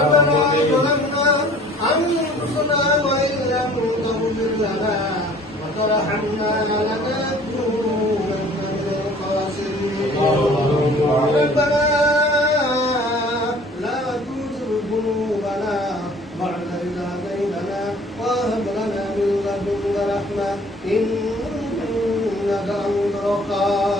ربنا ظلمنا أنفسنا وإن لم تغفر لنا وترحمنا لنكونن من الخاسرين ربنا لا تزغ قلوبنا بعد إذ هديتنا لنا من لدنك إنك أنت الوهاب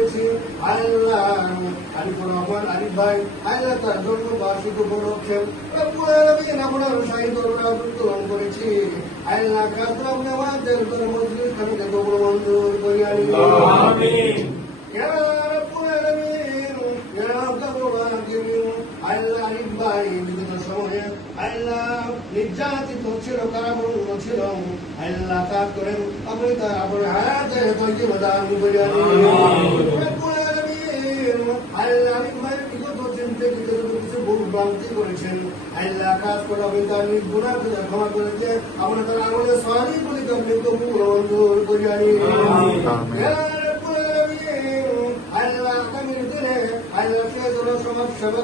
আল্লাহ আলিফুর রহমান আলিফ ভাই আল্লাহ তার জন্য বার্ষিক উপলক্ষে আপনার সাহিত্য উত্তোলন করেছি। আল্লাহ কাতরাম নামাজের তোর মজলিস খানিকে তোমরা মঞ্জুর করি আল্লাহ আপনি তার আপনার হায়াতের আল্লাহ আরিফ ভাইয়ের বিগত ভ্রান্তি করেছেন আল্লাহ কাজ করে ক্ষমা করে দিয়ে আমরা তার আমলে সরি বলি কমে তবু অন্তর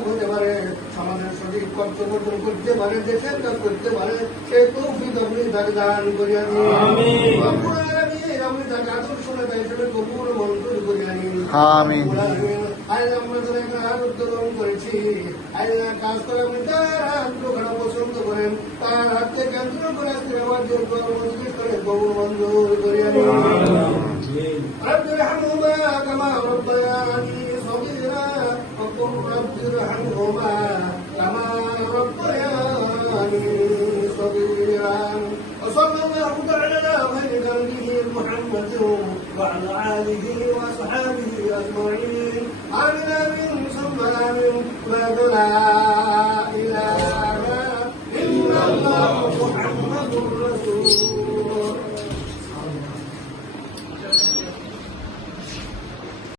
হতে পারে সমাজের সঠিক কর্তবর্তন করতে পারে দেশের করতে পারে সেই তৌফিক আপনি তাকে দান করিয়ারি আমি তাকে আদর্শ আমি আল্লাহ আমরা যারা হাত উত্তোলন করেছি আল্লাহ কাজ করে আপনি তার হাত দোকানে পছন্দ করেন তার হাতকে কেন্দ্র করে আজকে আমার যোগ্য মজলিস করে কবুল মঞ্জুর করিয়া নিন رب وخير ذنبه محمد وعلى آله وأصحابه أجمعين. آمين آمين ثم آمين باب لا إله إلا الله محمد رسول.